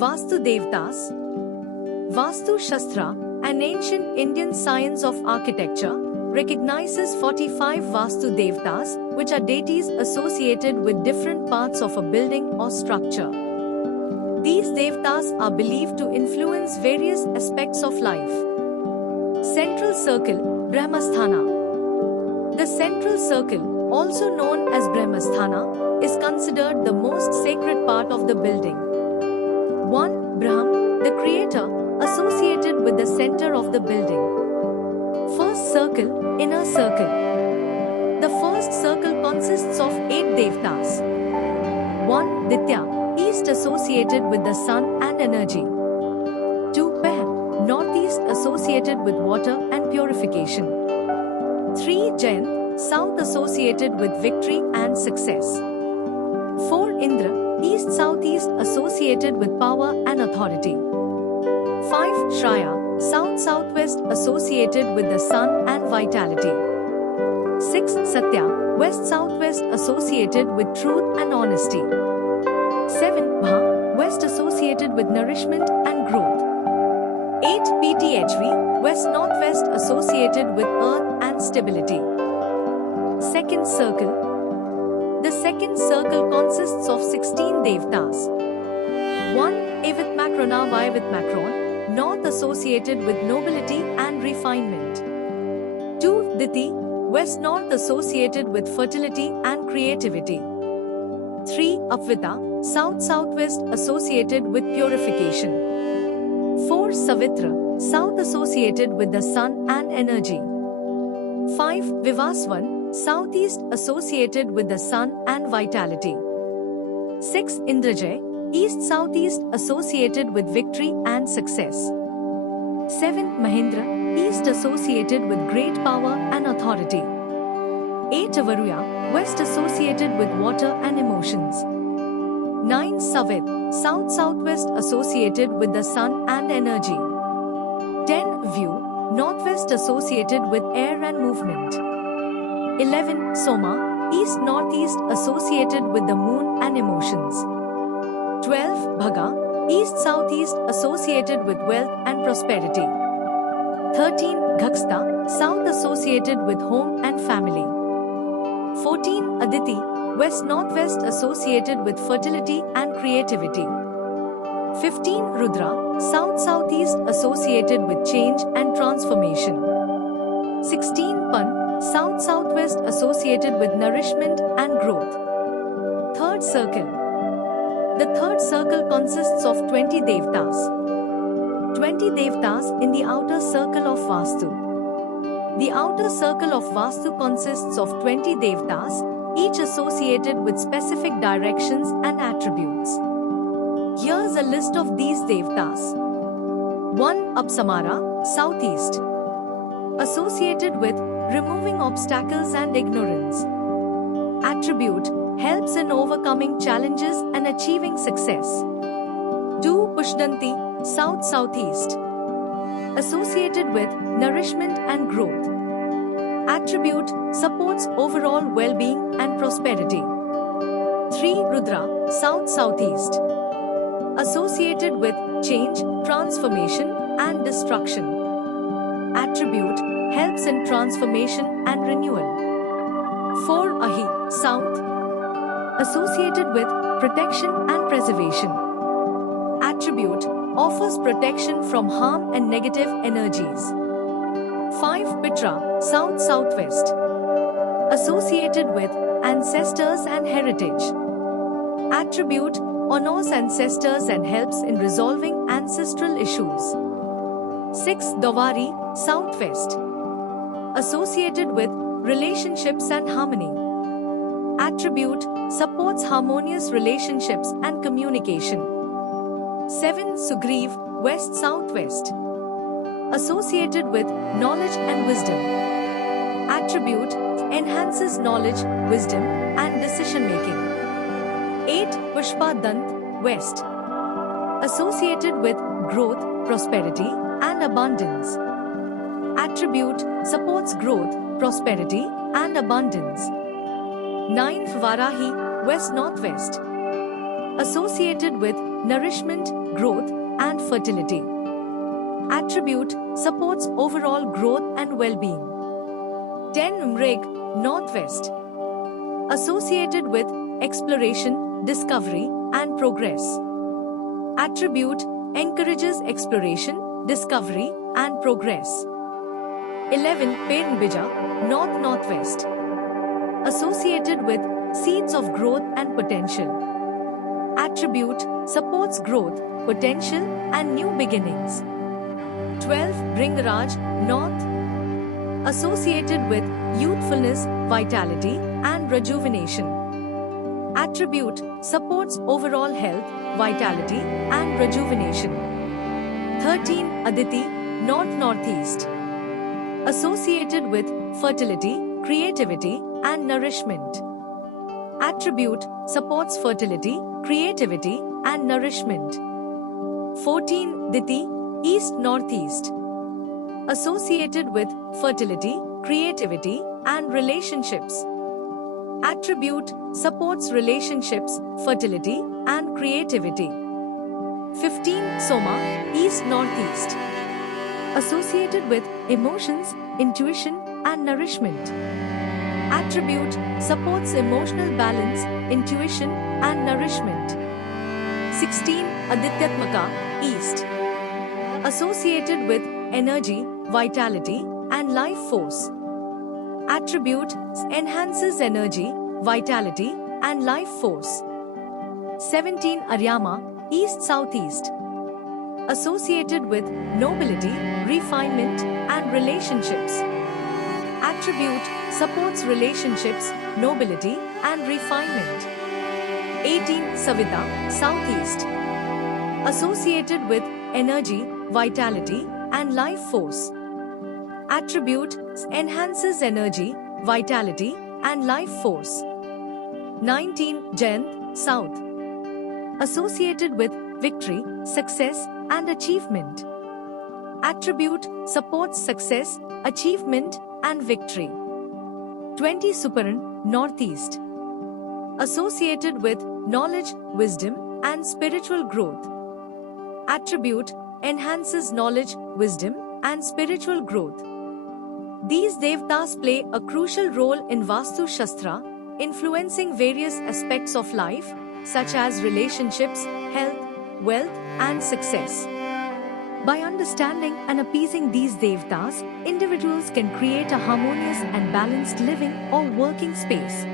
Vastu Devtas. Vastu Shastra, an ancient Indian science of architecture, recognizes 45 Vastu Devtas, which are deities associated with different parts of a building or structure. These Devtas are believed to influence various aspects of life. Central Circle, Brahmasthana. The central circle, also known as Brahmasthana, is considered the most sacred part of the building. 1. Brahm, the creator, associated with the center of the building. First circle, inner circle. The first circle consists of 8 Devtas. 1. Ditya, east associated with the sun and energy. 2. Peh, northeast associated with water and purification. 3. Jain, south associated with victory and success. 4. Indra, east-southeast associated with power and authority. 5. Shraya, south-southwest associated with the sun and vitality. 6. Satya, west-southwest associated with truth and honesty. 7. Bha, west associated with nourishment and growth. 8. PTHV, west-northwest associated with earth and stability. Second circle. The second circle consists of 16 Devtas. 1. Avit Macrona Vayavit Macron, north associated with nobility and refinement. 2. Diti, west-north associated with fertility and creativity. 3. Apvita, south-southwest associated with purification. 4. Savitra, south associated with the sun and energy. 5. Vivaswan, southeast associated with the sun and vitality. 6. Indrajay, east-southeast associated with victory and success. 7. Mahindra, east associated with great power and authority. 8. Avaruya, west associated with water and emotions. 9. Savid, south-southwest associated with the sun and energy. 10. View, northwest associated with air and movement. 11. Soma, east-northeast associated with the moon and emotions. 12. Bhaga, east-southeast associated with wealth and prosperity. 13. Ghaksta, south associated with home and family. 14. Aditi, west-northwest associated with fertility and creativity. 15. Rudra, south-southeast associated with change and transformation. 16. Pan, south-southwest associated with nourishment and growth. Third circle. The third circle consists of 20 Devtas. 20 Devtas in the outer circle of Vastu. The outer circle of Vastu consists of 20 Devtas, each associated with specific directions and attributes. Here's a list of these Devtas. 1. Apsamara, southeast. Associated with removing obstacles and ignorance. Attribute, helps in overcoming challenges and achieving success. 2. Pushdanti, south-southeast. Associated with nourishment and growth. Attribute, supports overall well-being and prosperity. 3. Rudra, south-southeast. Associated with change, transformation, and destruction. Attribute, helps in transformation and renewal. 4. Ahi, south. Associated with protection and preservation. Attribute, offers protection from harm and negative energies. 5. Pitra, south-southwest. Associated with ancestors and heritage. Attribute, honors ancestors and helps in resolving ancestral issues. 6. Davari, southwest. Associated with relationships and harmony. Attribute, supports harmonious relationships and communication. 7. Sugriv, west-southwest. Associated with knowledge and wisdom. Attribute, enhances knowledge, wisdom, and decision-making. 8. Pushpa Dant, west. Associated with growth, prosperity, and abundance. Attribute, supports growth, prosperity, and abundance. 9. Varahi, west-northwest. associated with nourishment, growth, and fertility. Attribute supports overall growth and well-being. 10. Mrig, Northwest, associated with exploration, discovery, and progress. Attribute encourages exploration, discovery, and progress. 11. Pernbija, North-Northwest, associated with seeds of growth and potential. Attribute supports growth, potential, and new beginnings. 12. Bringaraj, North, associated with youthfulness, vitality, and rejuvenation. Attribute supports overall health, vitality, and rejuvenation. 13. Aditi, North-Northeast, associated with fertility, creativity, and nourishment. Attribute supports fertility, creativity, and nourishment. 14. Diti, East-Northeast, associated with fertility, creativity, and relationships. Attribute supports relationships, fertility, and creativity. 15. Soma, East-Northeast, associated with emotions, intuition, and nourishment. Attribute supports emotional balance, intuition, and nourishment. 16. Adityatmaka, East, associated with energy, vitality, and life force. Attribute enhances energy, vitality, and life force. 17. Aryama, East-Southeast, associated with nobility, refinement, and relationships. Attribute supports relationships, nobility, and refinement. 18. Savita, Southeast, associated with energy, vitality, and life force. Attribute enhances energy, vitality, and life force. 19. Jayanth, South, associated with victory, success, and achievement. Attribute supports success, achievement, and victory. 20. Suparan, Northeast, associated with knowledge, wisdom, and spiritual growth. Attribute enhances knowledge, wisdom, and spiritual growth. These devtas play a crucial role in Vastu Shastra, influencing various aspects of life, such as relationships, health, wealth, and success. By understanding and appeasing these devtas, individuals can create a harmonious and balanced living or working space.